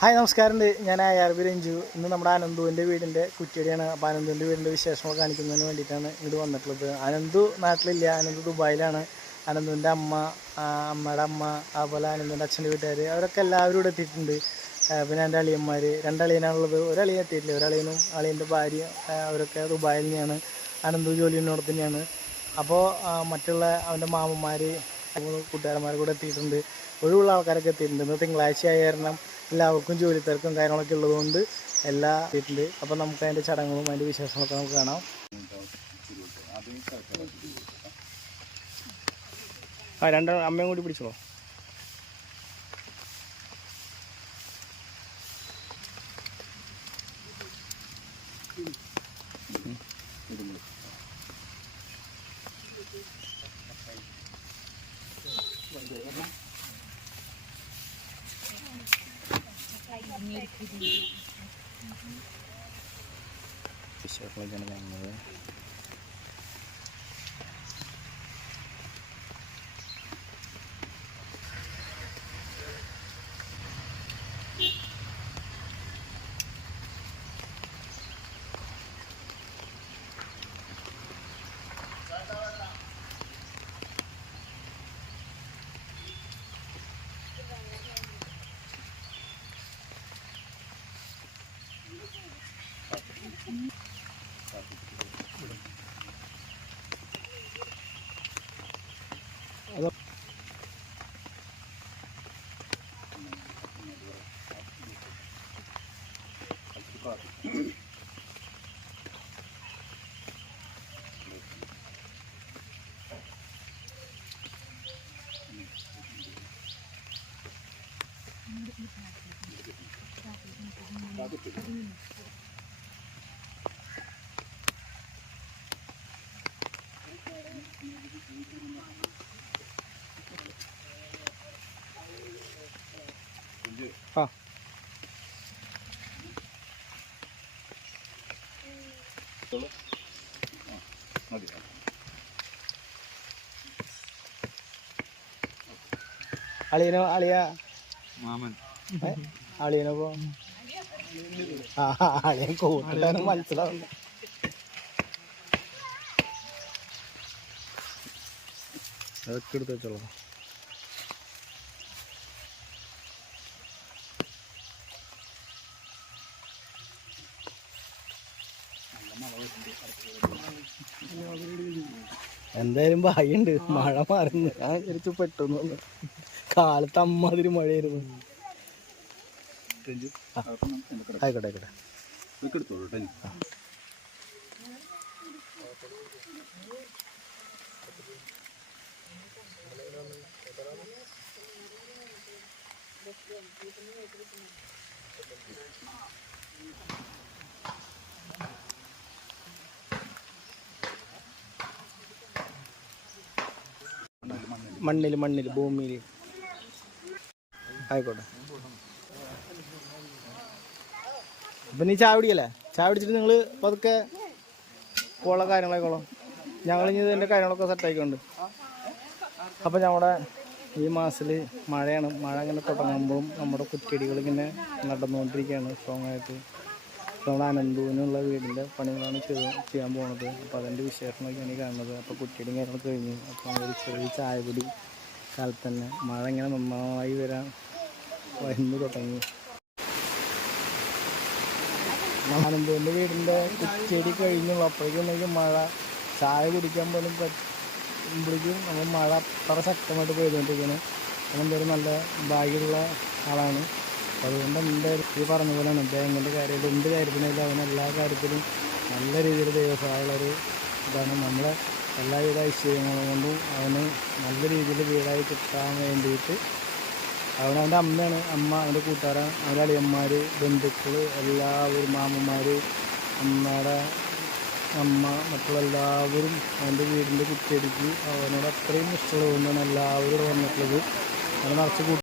Hi നമസ്കാരം. ഞാൻ ARB Ranju. ഇന്ന് നമ്മുടെ അനന്തുവിൻ്റെ വീടിൻ്റെ കുറ്റിയടിയാണ്. അപ്പോൾ അനന്തുവിൻ്റെ വീടിൻ്റെ വിശേഷങ്ങൾ കാണിക്കുന്നതിന് വേണ്ടിയിട്ടാണ് ഇങ്ങോട്ട് വന്നിട്ടുള്ളത്. അനന്തു നാട്ടിലില്ല, അനന്തു ദുബായിലാണ്. അനന്തുവിൻ്റെ അമ്മയുടെ അമ്മ, അതുപോലെ അനന്തുവിൻ്റെ അച്ഛൻ്റെ വീട്ടുകാർ, അവരൊക്കെ എല്ലാവരും ഇവിടെ എത്തിയിട്ടുണ്ട്. പിന്നെ എൻ്റെ അളിയന്മാർ, രണ്ടളിയനാണുള്ളത്. ഒരളിയൻ എത്തിയിട്ടില്ല, ഒരളിയനും അളിയൻ്റെ ഭാര്യ അവരൊക്കെ ദുബായിൽ തന്നെയാണ്. അനന്തു ജോലിയോട് തന്നെയാണ്. അപ്പോൾ മറ്റുള്ള അവൻ്റെ മാമന്മാർ, കൂട്ടുകാരന്മാർ കൂടെ എത്തിയിട്ടുണ്ട്. ഒഴിവുള്ള ആൾക്കാരൊക്കെ എത്തിയിട്ടുണ്ട്. ഇന്ന് തിങ്കളാഴ്ച ആയ കാരണം എല്ലാവർക്കും ജോലി തിരക്കും കാര്യങ്ങളൊക്കെ ഉള്ളതുകൊണ്ട് എല്ലാം എത്തിയിട്ടുണ്ട്. അപ്പോൾ നമുക്ക് അതിൻ്റെ ചടങ്ങുകളും അതിൻ്റെ വിശേഷങ്ങളൊക്കെ നമുക്ക് കാണാം. രണ്ട് അമ്മയും കൂടി പിടിച്ചോളൂ. വിശേഷങ്ങളൊക്കെയാണ് കാണുന്നത്. അളിയനോ അളിയ മാമൻ അളിയനപ്പോ അളിയൻ കൂട്ടാനും മനസ്സിലാവില്ല. അതൊക്കെ എടുത്ത് വെച്ചോളൂ. എന്തായാലും ഭാഗ്യമുണ്ട്, മഴ മാറുന്നു. ഞാൻ തിരിച്ചു പെട്ടെന്ന് കാലത്ത് അമ്മാതിരി മഴയായിരുന്നു. ആയിക്കോട്ടെ ആയിക്കോട്ടെ. മണ്ണിൽ ഭൂമിയിൽ ആയിക്കോട്ടെ. അപ്പം നീ ചായ പിടിക്കല്ലേ? ചായ പിടിച്ചിട്ട് നിങ്ങൾ പതുക്കെ ഉള്ള കാര്യങ്ങളൊക്കെ ഞങ്ങളിനി ഇതിൻ്റെ കാര്യങ്ങളൊക്കെ സെറ്റായിക്കൊണ്ട്. അപ്പം നമ്മുടെ ഈ മാസത്തിൽ മഴയാണ്. മഴ ഇങ്ങനെ തുടങ്ങുമ്പോഴും നമ്മുടെ കുറ്റിയടികൾ ഇങ്ങനെ നടന്നുകൊണ്ടിരിക്കുകയാണ് സ്ട്രോങ് ആയിട്ട്. നമ്മുടെ അനന്തുവിനുള്ള വീടിൻ്റെ പണികളാണ് ചെയ്യാൻ പോകുന്നത്. അപ്പോൾ അതിൻ്റെ വിശേഷങ്ങളൊക്കെയാണ് ഈ കാണുന്നത്. അപ്പോൾ കുറ്റിയടിയും കാര്യങ്ങളൊക്കെ കഴിഞ്ഞു. അപ്പോൾ ഒരു ചെറിയ ചായ പൊടി കാലത്ത് തന്നെ മഴ ഇങ്ങനെ നന്നായി വരുന്നു തുടങ്ങി. അനന്തുവിൻ്റെ വീടിൻ്റെ കുറ്റിയടി കഴിഞ്ഞുള്ളൂ. അപ്പോഴേക്കും മഴ ചായ കുടിക്കാൻ പോലും പറ്റുമ്പോഴേക്കും നമ്മൾ മഴ അത്ര ശക്തമായിട്ട് പെയ്തുകൊണ്ടിരിക്കുകയാണ്. അതെന്തായാലും നല്ല ഭാഗ്യമുള്ള ആളാണ്. അതുകൊണ്ട് എന്തായാലും ഈ പറഞ്ഞ പോലെയാണ് ബാങ്കിൻ്റെ കാര്യത്തിൽ എന്ത് കാര്യത്തിനായാലും അവൻ എല്ലാ കാര്യത്തിലും നല്ല രീതിയിൽ ദൈവസഹായമുള്ളൊരു ഇതാണ്. നമ്മളെ എല്ലാവിധ ഐശ്വര്യങ്ങളും കൊണ്ടും അവന് നല്ല രീതിയിൽ വീടായി കിട്ടാൻ വേണ്ടിയിട്ട് അവനവൻ്റെ അമ്മയാണ്. അവൻ്റെ കൂട്ടുകാരൻ, അവൻ്റെ അളിയന്മാർ, ബന്ധുക്കൾ, എല്ലാവരും, മാമന്മാർ, അമ്മയുടെ അമ്മ, മറ്റുള്ള എല്ലാവരും അവൻ്റെ വീടിൻ്റെ കുറ്റിയടിക്ക് അവനോട് അത്രയും ഇഷ്ടമുള്ളതുകൊണ്ടാണ് എല്ലാവരും വന്നിട്ടുള്ളത്. അവനെ നിറച്ച്